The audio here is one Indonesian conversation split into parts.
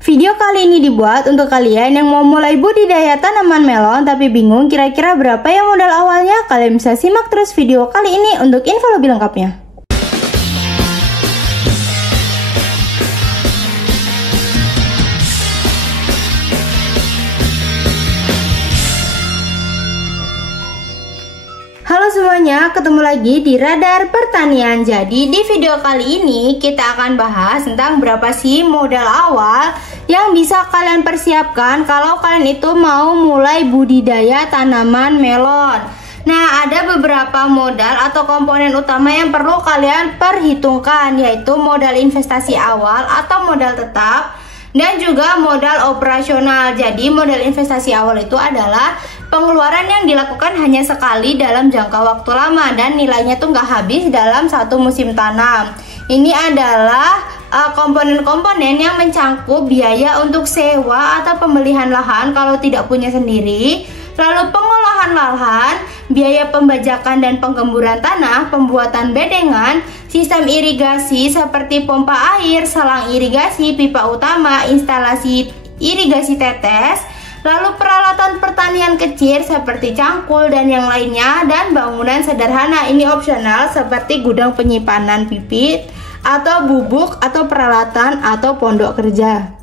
Video kali ini dibuat untuk kalian yang mau mulai budidaya tanaman melon tapi bingung kira-kira berapa ya modal awalnya. Kalian bisa simak terus video kali ini untuk info lebih lengkapnya. Halo semuanya, ketemu lagi di Radar Pertanian. Jadi di video kali ini kita akan bahas tentang berapa sih modal awal yang bisa kalian persiapkan kalau kalian itu mau mulai budidaya tanaman melon. Nah, ada beberapa modal atau komponen utama yang perlu kalian perhitungkan, yaitu modal investasi awal atau modal tetap dan juga modal operasional. Jadi modal investasi awal itu adalah pengeluaran yang dilakukan hanya sekali dalam jangka waktu lama dan nilainya tuh nggak habis dalam satu musim tanam. Ini adalah komponen-komponen yang mencangkup biaya untuk sewa atau pembelian lahan kalau tidak punya sendiri, lalu pengolahan lahan, biaya pembajakan dan penggemburan tanah, pembuatan bedengan, sistem irigasi seperti pompa air, selang irigasi, pipa utama, instalasi irigasi tetes, lalu peralatan pertanian kecil seperti cangkul dan yang lainnya, dan bangunan sederhana ini opsional seperti gudang penyimpanan bibit atau bubuk atau peralatan atau pondok kerja.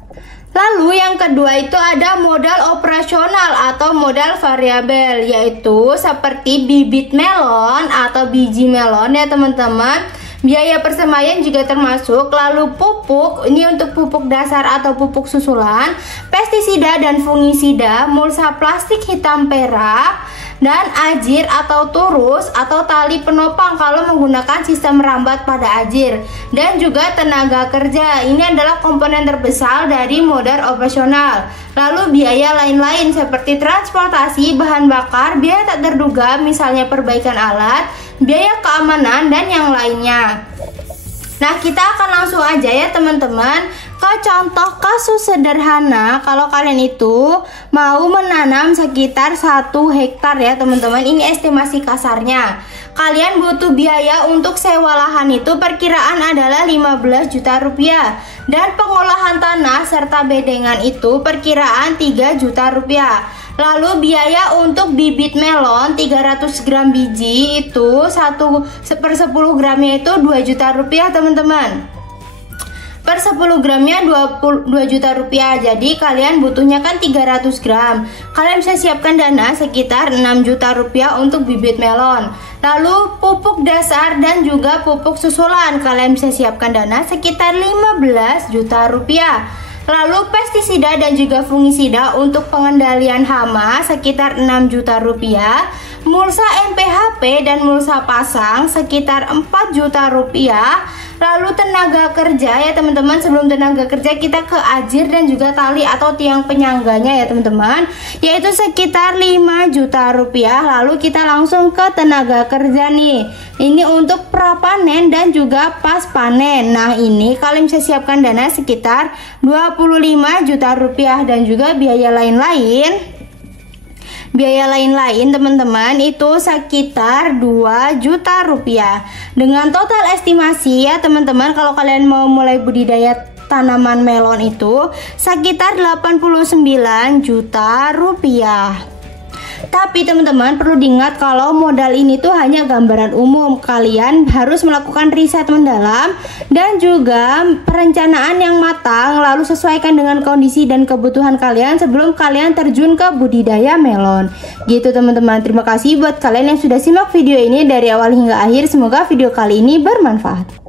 Lalu yang kedua itu ada modal operasional atau modal variabel, yaitu seperti bibit melon atau biji melon ya teman-teman. Biaya persemaian juga termasuk, lalu pupuk, ini untuk pupuk dasar atau pupuk susulan, pestisida dan fungisida, mulsa plastik hitam perak, dan ajir atau turus atau tali penopang kalau menggunakan sistem merambat pada ajir, dan juga tenaga kerja. Ini adalah komponen terbesar dari modal operasional. Lalu biaya lain-lain seperti transportasi, bahan bakar, biaya tak terduga misalnya perbaikan alat, biaya keamanan dan yang lainnya. Nah, kita akan langsung aja ya teman-teman ke contoh kasus sederhana. Kalau kalian itu mau menanam sekitar 1 hektar ya teman-teman, ini estimasi kasarnya. Kalian butuh biaya untuk sewa lahan itu perkiraan adalah 15 juta rupiah, dan pengolahan tanah serta bedengan itu perkiraan 3 juta rupiah. Lalu biaya untuk bibit melon 300 gram biji itu 1/10 gramnya itu 2 juta rupiah teman-teman. Per 10 gramnya 2 juta rupiah. Jadi kalian butuhnya kan 300 gram. Kalian bisa siapkan dana sekitar 6 juta rupiah untuk bibit melon. Lalu pupuk dasar dan juga pupuk susulan, kalian bisa siapkan dana sekitar 15 juta rupiah. Lalu pestisida dan juga fungisida untuk pengendalian hama sekitar 6 juta rupiah. Mulsa NPHP dan mulsa pasang sekitar 4 juta rupiah. Lalu tenaga kerja ya teman-teman, sebelum tenaga kerja kita ke ajir dan juga tali atau tiang penyangganya ya teman-teman, yaitu sekitar 5 juta rupiah. Lalu kita langsung ke tenaga kerja nih. Ini untuk prapanen dan juga pas panen. Nah, ini kalian bisa siapkan dana sekitar 25 juta rupiah dan juga biaya lain-lain. Biaya lain-lain teman-teman itu sekitar 2 juta rupiah. Dengan total estimasi ya teman-teman, kalau kalian mau mulai budidaya tanaman melon itu sekitar 89 juta rupiah. Tapi teman-teman perlu diingat kalau modal ini tuh hanya gambaran umum. Kalian harus melakukan riset mendalam dan juga perencanaan yang matang, lalu sesuaikan dengan kondisi dan kebutuhan kalian sebelum kalian terjun ke budidaya melon. Gitu teman-teman. Terima kasih buat kalian yang sudah simak video ini dari awal hingga akhir. Semoga video kali ini bermanfaat.